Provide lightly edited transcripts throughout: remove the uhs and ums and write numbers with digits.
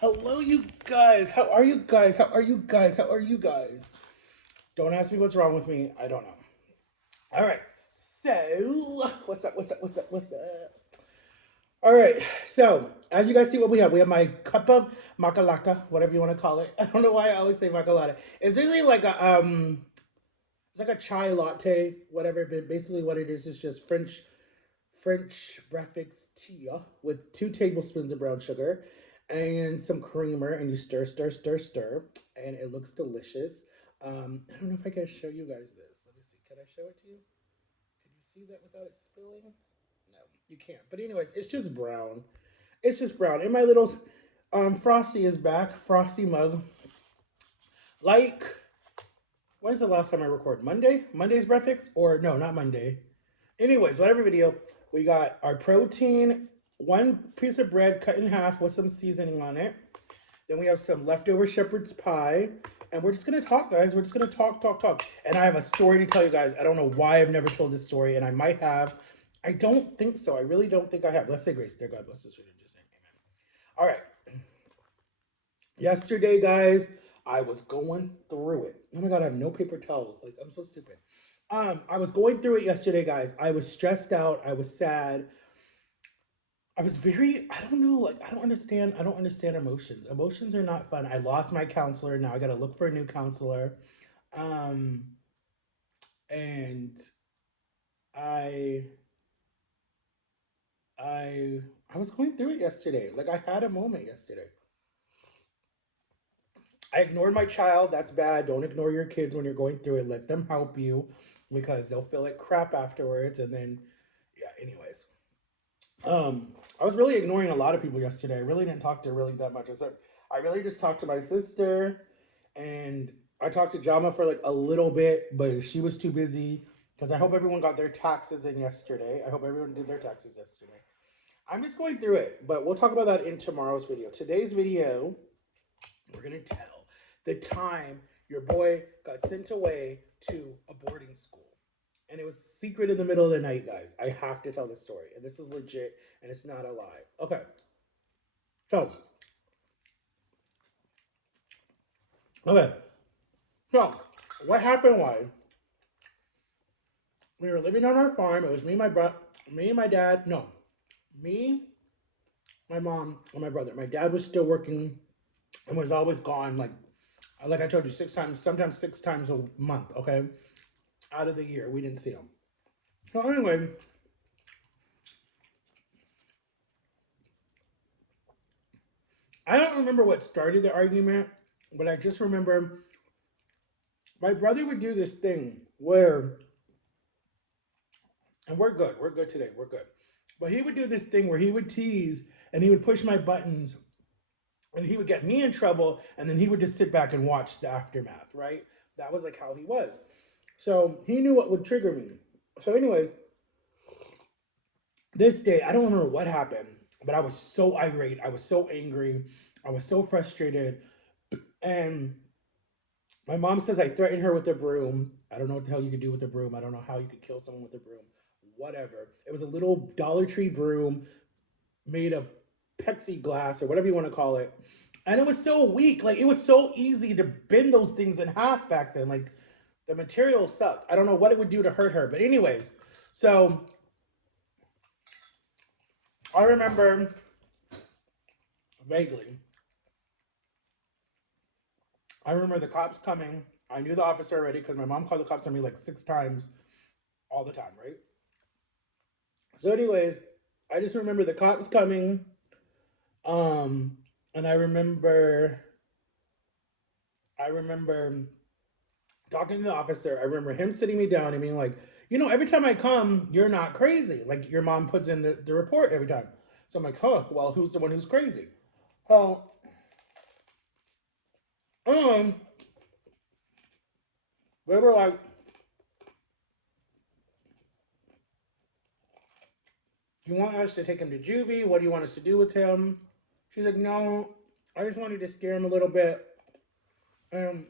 Hello, you guys. How are you guys? How are you guys? How are you guys? Don't ask me what's wrong with me. I don't know. All right. So, what's up? What's up? What's up? What's up? All right. So, as you guys see, what we have my cup of macalata, whatever you want to call it. I don't know why I always say macalata. It's really like it's like a chai latte, whatever. But basically, what it is just French breakfast tea with 2 tablespoons of brown sugar and some creamer, and you stir, stir, stir, stir, and it looks delicious. I don't know if I can show you guys this. Let me see. Can I show it to you? Can you see that without it spilling? No, you can't. But anyways, it's just brown. It's just brown. And my little Frosty is back. Frosty mug. Like, when's the last time I recorded? Monday? Monday's breakfast? Or no, not Monday. Anyways, whatever video, we got our protein, 1 piece of bread cut in half with some seasoning on it. Then we have some leftover shepherd's pie. And we're just gonna talk, guys. We're just gonna talk, talk, talk. And I have a story to tell you guys. I don't know why I've never told this story, and I might have. I don't think so. I really don't think I have. Let's say grace. Dear God, bless this reading. Just name. Amen. All right. Yesterday, guys, I was going through it. Oh my God, I have no paper towel. Like, I'm so stupid. I was going through it yesterday, guys. I was stressed out. I was sad. I was very, I don't know, like I don't understand emotions. Emotions are not fun. I lost my counselor. Now I gotta look for a new counselor. Um and I I I was going through it yesterday. Like I had a moment yesterday. I ignored my child. That's bad. Don't ignore your kids when you're going through it. Let them help you because they'll feel like crap afterwards. And then, yeah, anyways. Um, I was really ignoring a lot of people yesterday. I really didn't talk to really that much. I really just talked to my sister, and I talked to Jama for like a little bit, but she was too busy. Because I hope everyone got their taxes in yesterday. I hope everyone did their taxes yesterday. I'm just going through it, but we'll talk about that in tomorrow's video. Today's video, we're gonna tell the time your boy got sent away to a boarding school. And it was secret in the middle of the night, guys. I have to tell this story. And this is legit and it's not a lie. Okay. So, okay. So, what happened was we were living on our farm. It was me and my dad. No, me, my mom, and my brother. My dad was still working and was always gone, like I told you, 6 times, sometimes 6 times a month, okay? Out of the year. We didn't see him. So anyway, I don't remember what started the argument, but I just remember my brother would do this thing where, and we're good, we're good today, we're good. But he would do this thing where he would tease and he would push my buttons and he would get me in trouble and then he would just sit back and watch the aftermath, right? That was like how he was. So he knew what would trigger me. So anyway, this day, I don't remember what happened, but I was so irate. I was so angry. I was so frustrated. And my mom says I threatened her with a broom. I don't know what the hell you could do with a broom. I don't know how you could kill someone with a broom. Whatever. It was a little Dollar Tree broom made of Pepsi glass or whatever you want to call it. And it was so weak. Like it was so easy to bend those things in half back then. Like the material sucked. I don't know what it would do to hurt her. But anyways, so I remember vaguely. I remember the cops coming. I knew the officer already because my mom called the cops on me like 6 times all the time, right? So, anyways, I just remember the cops coming. Um, and I remember talking to the officer. I remember him sitting me down and being like, every time I come, you're not crazy. Like your mom puts in the report every time. So I'm like, huh, well, who's the one who's crazy? Well, um, they were like, do you want us to take him to juvie? What do you want us to do with him? She's like, no, I just wanted to scare him a little bit. And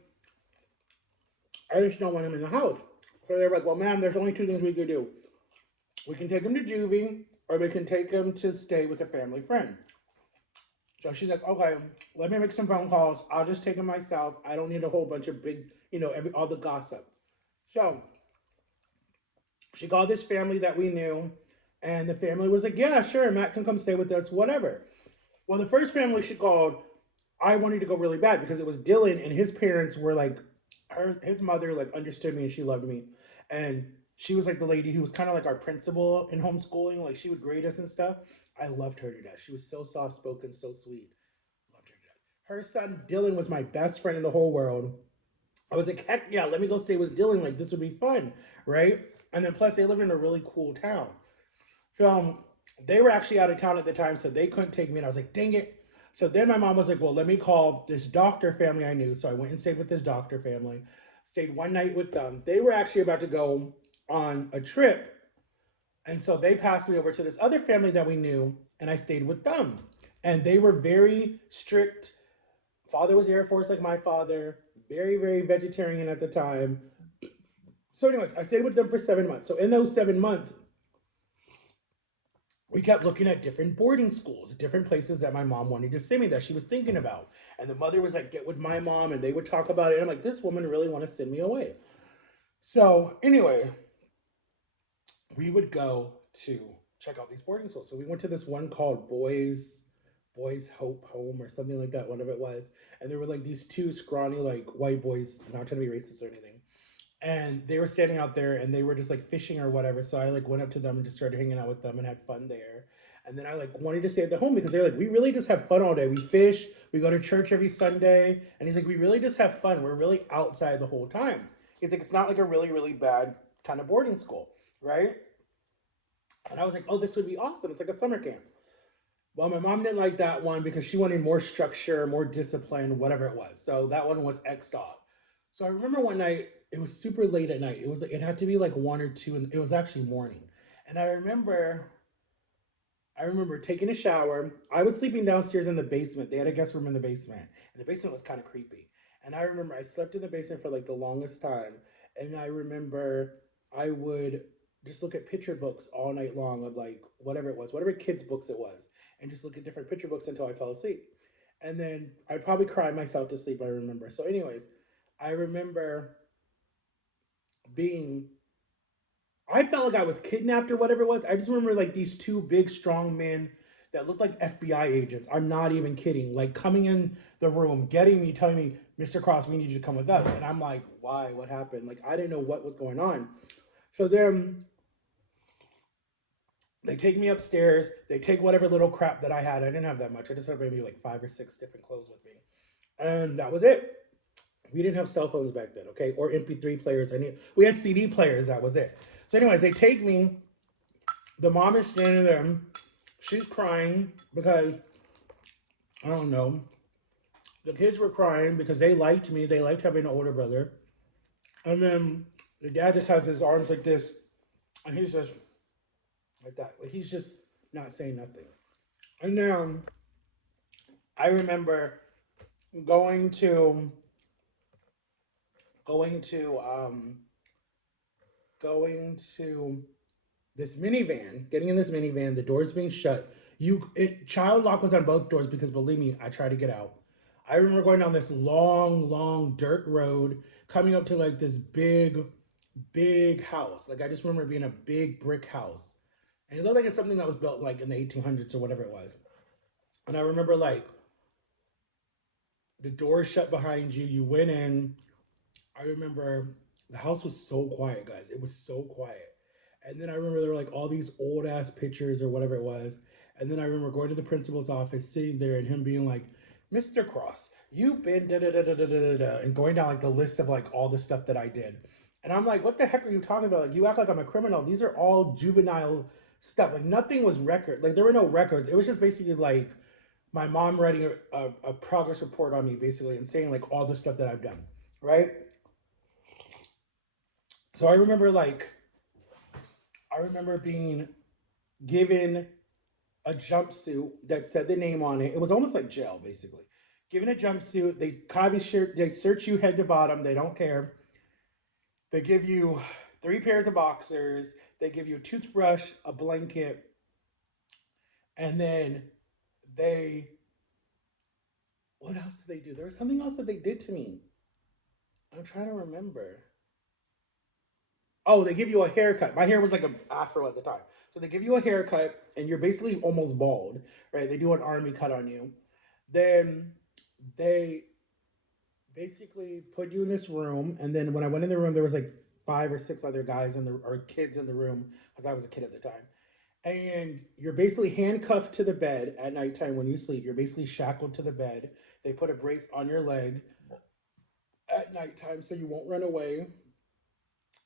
I just don't want him in the house. So they're like, well, ma'am, there's only 2 things we could do. We can take him to juvie, or we can take him to stay with a family friend. So she's like, okay, let me make some phone calls. I'll just take it myself. I don't need a whole bunch of big, all the gossip. So she called this family that we knew, and the family was like, yeah, sure, Matt can come stay with us, whatever. Well, the first family she called, I wanted to go really bad because it was Dylan, and his parents were like, his mother like understood me and she loved me, and she was like the lady who was kind of like our principal in homeschooling. Like she would grade us and stuff. I loved her to death. She was so soft spoken, so sweet. Loved her to death. Her son Dylan was my best friend in the whole world. I was like, heck yeah, let me go stay with Dylan. Like this would be fun, right? And then plus they lived in a really cool town. So they were actually out of town at the time, so they couldn't take me. And I was like, dang it. So then my mom was like, well, let me call this doctor family I knew. So I went and stayed with this doctor family, stayed one night with them. They were actually about to go on a trip. And so they passed me over to this other family that we knew, and I stayed with them. And they were very strict. Father was Air Force like my father, very, very vegetarian at the time. So, anyways, I stayed with them for 7 months. So, in those 7 months, we kept looking at different boarding schools, different places that my mom wanted to send me that she was thinking about. And the mother was like, get with my mom, and they would talk about it. And I'm like, this woman really want to send me away. So anyway, we would go to check out these boarding schools. So we went to this one called Boys Hope Home or something like that, whatever it was. And there were like these two scrawny, like white boys, not trying to be racist or anything. And they were standing out there and they were just like fishing or whatever. So I like went up to them and just started hanging out with them and had fun there. And then I like wanted to stay at the home because they're like, we really just have fun all day. We fish, we go to church every Sunday. And he's like, we really just have fun. We're really outside the whole time. He's like, it's not like a really, really bad kind of boarding school, right? And I was like, oh, this would be awesome. It's like a summer camp. Well, my mom didn't like that one because she wanted more structure, more discipline, whatever it was. So that one was X'd off. So I remember one night, it was super late at night. It had to be like 1 or 2, and it was actually morning. And I remember taking a shower. I was sleeping downstairs in the basement. They had a guest room in the basement, and the basement was kind of creepy. And I remember I slept in the basement for like the longest time. And I remember I would just look at picture books all night long of like whatever it was, whatever kids' books it was, and just look at different picture books until I fell asleep. And then I'd probably cry myself to sleep, I remember. So, anyways, I remember being I felt like I was kidnapped or whatever it was. I just remember like these two big, strong men that looked like FBI agents. I'm not even kidding. Like coming in the room, getting me, telling me, Mr. Cross, we need you to come with us. And I'm like, why? What happened? Like, I didn't know what was going on. So then they take me upstairs. They take whatever little crap that I had. I didn't have that much. I just had maybe like 5 or 6 different clothes with me. And that was it. We didn't have cell phones back then, okay? Or MP3 players. We had CD players. That was it. So, anyways, they take me. The mom is standing there. She's crying because, I don't know, the kids were crying because they liked me. They liked having an older brother. And then the dad just has his arms like this, and he's just like that. Like he's just not saying nothing. And then I remember going to going to going to this minivan, getting in this minivan, the doors being shut. Child lock was on both doors because believe me, I tried to get out. I remember going down this long, long dirt road, coming up to like this big, big house. Like I just remember being a big brick house. And it looked like it's something that was built like in the 1800s or whatever it was. And I remember like the doors shut behind you. You went in. I remember the house was so quiet, guys. It was so quiet. And then I remember there were like all these old ass pictures or whatever it was. And then I remember going to the principal's office, sitting there, and him being like, Mr. Cross, you've been da da da da da da da, and going down like the list of like all the stuff that I did. And I'm like, what the heck are you talking about? Like, you act like I'm a criminal. These are all juvenile stuff. Like, nothing was record. Like, there were no records. It was just basically like my mom writing a progress report on me, basically, and saying like all the stuff that I've done, right? So I remember being given a jumpsuit that said the name on it. It was almost like jail, basically. Given a jumpsuit, they search you head to bottom. They don't care. They give you 3 pairs of boxers. They give you a toothbrush, a blanket, and then they What else did they do? There was something else that they did to me. I'm trying to remember. Oh, they give you a haircut. My hair was like a afro at the time. So they give you a haircut and you're basically almost bald, right? They do an army cut on you. Then they basically put you in this room, and then when I went in the room there was like five or six other guys in the or kids in the room because I was a kid at the time. And you're basically handcuffed to the bed at nighttime when you sleep. You're basically shackled to the bed. They put a brace on your leg at nighttime so you won't run away,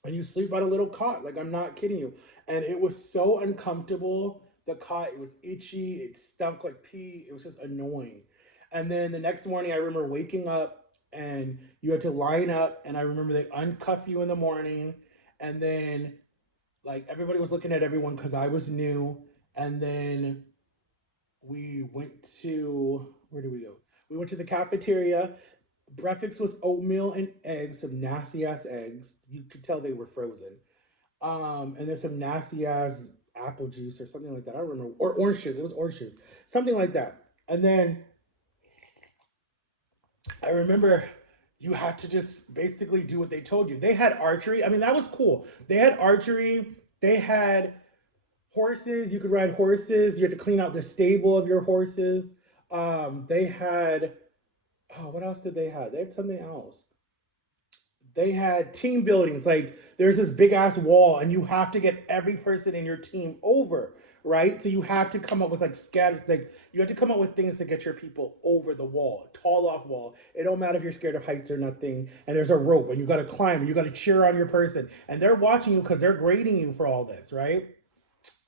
and you sleep on a little cot. Like, I'm not kidding you. And it was so uncomfortable. The cot, it was itchy, it stunk like pee. It was just annoying. And then the next morning I remember waking up and you had to line up, and I remember they uncuff you in the morning, and then like everybody was looking at everyone because I was new. And then we went to, where did we go? We went to the cafeteria. Breakfast was oatmeal and eggs, some nasty ass eggs. You could tell they were frozen. And there's some nasty ass apple juice or something like that. I don't remember. Or orange juice. It was orange juice. Something like that. And then I remember you had to just basically do what they told you. They had archery. I mean, that was cool. They had archery. They had horses. You could ride horses. You had to clean out the stable of your horses. They had, oh, what else did they have? They had something else. They had team buildings. Like, there's this big ass wall, and you have to get every person in your team over, right? So you have to come up with like like you have to come up with things to get your people over the wall, tall off wall. It don't matter if you're scared of heights or nothing. And there's a rope, and you got to climb, and you got to cheer on your person, and they're watching you because they're grading you for all this, right?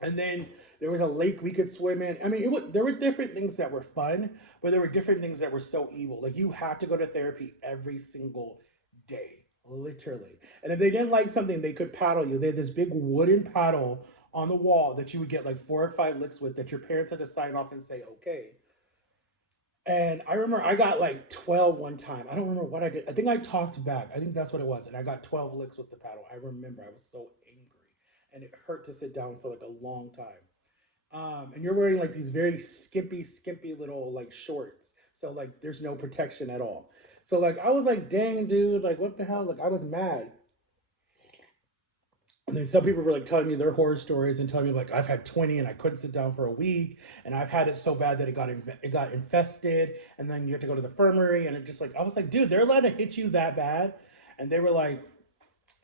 And then there was a lake we could swim in. I mean, there were different things that were fun, but there were different things that were so evil. Like, you had to go to therapy every single day, literally. And if they didn't like something, they could paddle you. They had this big wooden paddle on the wall that you would get like 4 or 5 licks with that your parents had to sign off and say okay. And I remember I got like 12 one time. I don't remember what I did. I think I talked back. I think that's what it was. And I got 12 licks with the paddle. I remember I was so angry, and it hurt to sit down for like a long time. And you're wearing like these very skimpy little like shorts. So like there's no protection at all. So like I was like, dang dude, like what the hell? Like I was mad. And then some people were like telling me their horror stories and telling me like I've had 20 and I couldn't sit down for a week, and I've had it so bad that it got infested, and then you have to go to the infirmary, and it just like I was like, dude, they're allowed to hit you that bad. And they were like,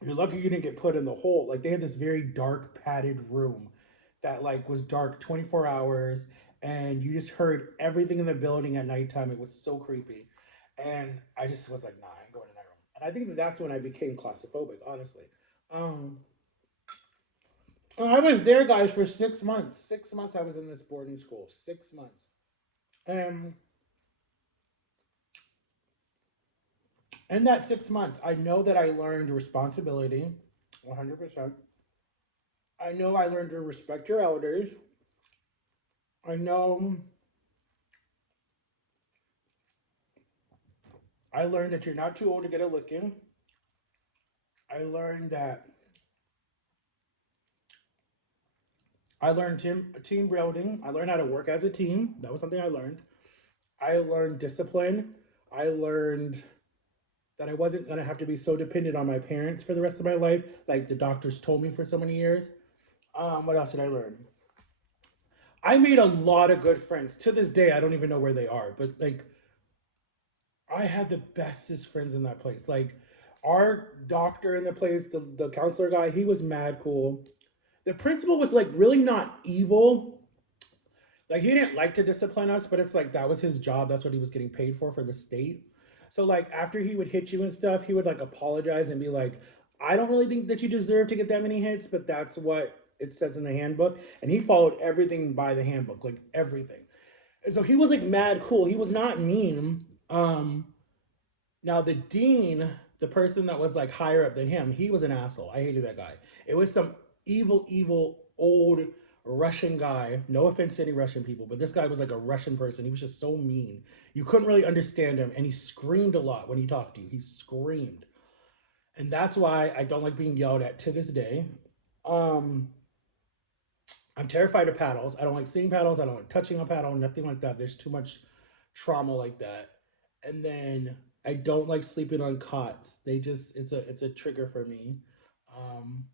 you're lucky you didn't get put in the hole. Like they had this very dark padded room that like was dark 24 hours, and you just heard everything in the building at nighttime. It was so creepy. And I just was like, nah, I ain't going in that room. And I think that that's when I became claustrophobic, honestly. Um, I was there, guys, for 6 months. 6 months I was in this boarding school. 6 months. And in that 6 months, I know that I learned responsibility, 100%. I know I learned to respect your elders. I know I learned that you're not too old to get a licking. I learned that I learned team building. I learned how to work as a team. That was something I learned. I learned discipline. I learned that I wasn't going to have to be so dependent on my parents for the rest of my life, like the doctors told me for so many years. What else did I learn? I made a lot of good friends. To this day, I don't even know where they are, but like I had the bestest friends in that place. Like our doctor in the place, the counselor guy, he was mad cool. The principal was like really not evil. Like he didn't like to discipline us, but it's like that was his job. That's what he was getting paid for the state. So like after he would hit you and stuff, he would like apologize and be like, "I don't really think that you deserve to get that many hits, but that's what it says in the handbook." And he followed everything by the handbook, like everything. And so he was like mad cool. He was not mean. Now the dean, the person that was like higher up than him, he was an asshole. I hated that guy. It was some evil old Russian guy. No offense to any Russian people, but this guy was like a Russian person. He was just so mean. You couldn't really understand him, and he screamed a lot when he talked to you. He screamed, and that's why I don't like being yelled at to this day. Um, I'm terrified of paddles. I don't like seeing paddles. I don't like touching a paddle. Nothing like that. There's too much trauma like that. And then I don't like sleeping on cots. They just it's a trigger for me.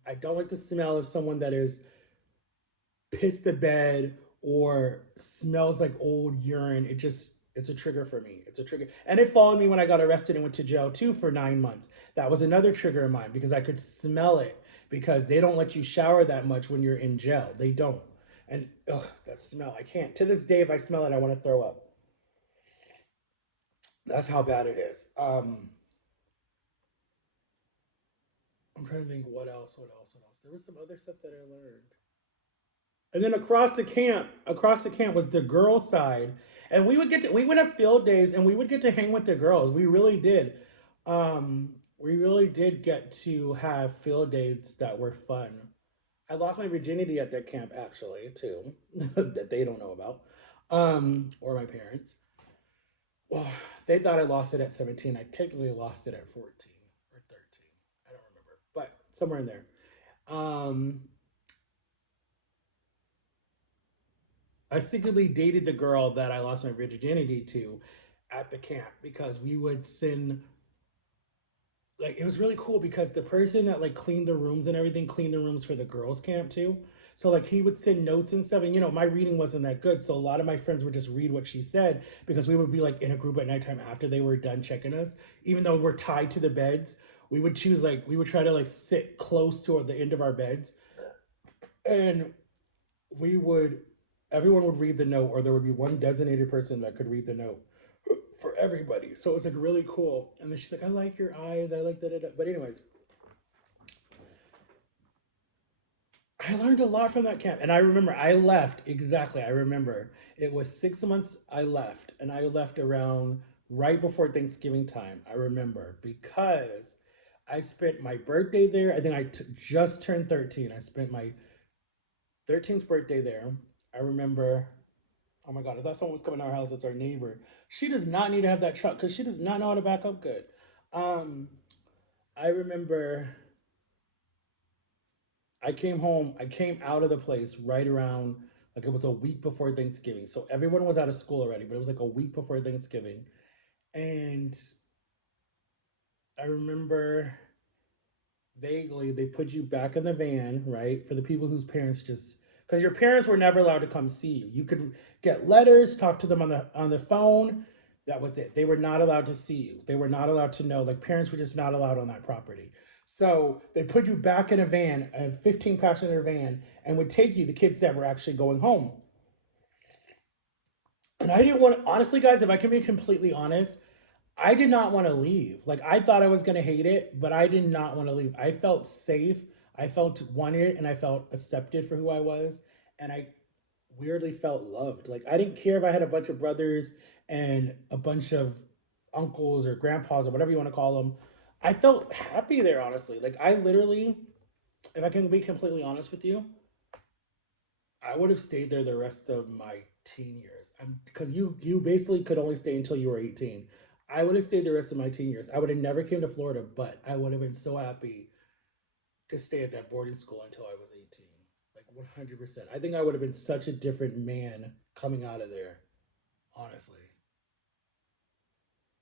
I don't like the smell of someone that is pissed the bed or smells like old urine. It's a trigger for me. It's a trigger. And it followed me when I got arrested and went to jail too for 9 months. That was another trigger of mine because I could smell it because they don't let you shower that much when you're in jail. They don't. And ugh, that smell, I can't. To this day, if I smell it, I want to throw up. That's how bad it is. I'm trying to think what else. There was some other stuff that I learned. And then across the camp was the girl side, and we would have field days, and we would get to hang with the girls. We really did. We really did get to have field days that were fun. I lost my virginity at that camp actually too, that they don't know about, or my parents. Well, they thought I lost it at 17. I technically lost it at 14 or 13. I don't remember, but somewhere in there. Um, I secretly dated the girl that I lost my virginity to at the camp because we would send, like, it was really cool because the person that like cleaned the rooms and everything cleaned the rooms for the girls camp too. So like he would send notes and stuff, and my reading wasn't that good, so a lot of my friends would just read what she said because we would be like in a group at nighttime after they were done checking us. Even though we're tied to the beds, we would try to like sit close to the end of our beds, and we would everyone would read the note, or there would be one designated person that could read the note for everybody. So it was like really cool. And then she's like, I like your eyes, I like that. But anyways, I learned a lot from that camp. And I remember I left exactly. I remember it was 6 months I left, and I left around right before Thanksgiving time. I remember because I spent my birthday there. I think just turned 13. I spent my 13th birthday there. I remember, oh my God, I thought someone was coming to our house. It's our neighbor. She does not need to have that truck because she does not know how to back up good. Um, I remember I came home, I came out of the place right around, like it was a week before Thanksgiving. So everyone was out of school already, but it was like a week before Thanksgiving. And I remember vaguely they put you back in the van, right? For the people whose parents just, because your parents were never allowed to come see you. You could get letters, talk to them on the phone. That was it. They were not allowed to see you. They were not allowed to know. Like parents were just not allowed on that property. So they put you back in a van, a 15 passenger van, and would take you, the kids that were actually going home. And I didn't want, honestly, guys, if I can be completely honest, I did not want to leave. Like I thought I was gonna hate it, but I did not want to leave. I felt safe. I felt wanted, and I felt accepted for who I was, and I weirdly felt loved. Like I didn't care if I had a bunch of brothers and a bunch of uncles or grandpas or whatever you want to call them. I felt happy there, honestly. Like I literally, if I can be completely honest with you, I would have stayed there the rest of my teen years. Because you basically could only stay until you were 18. I would have stayed the rest of my teen years. I would have never came to Florida, but I would have been so happy to stay at that boarding school until I was 18. Like 100%. I think I would have been such a different man coming out of there, honestly.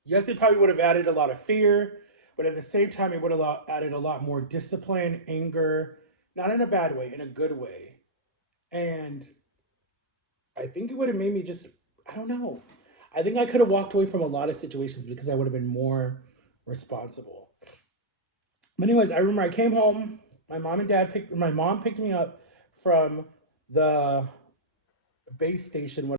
Yes, it probably would have added a lot of fear, but at the same time, it would have added a lot more discipline, anger, not in a bad way, in a good way. And I think it would have made me just, I don't know. I think I could have walked away from a lot of situations because I would have been more responsible. But anyways, I remember I came home. My mom picked me up from the base station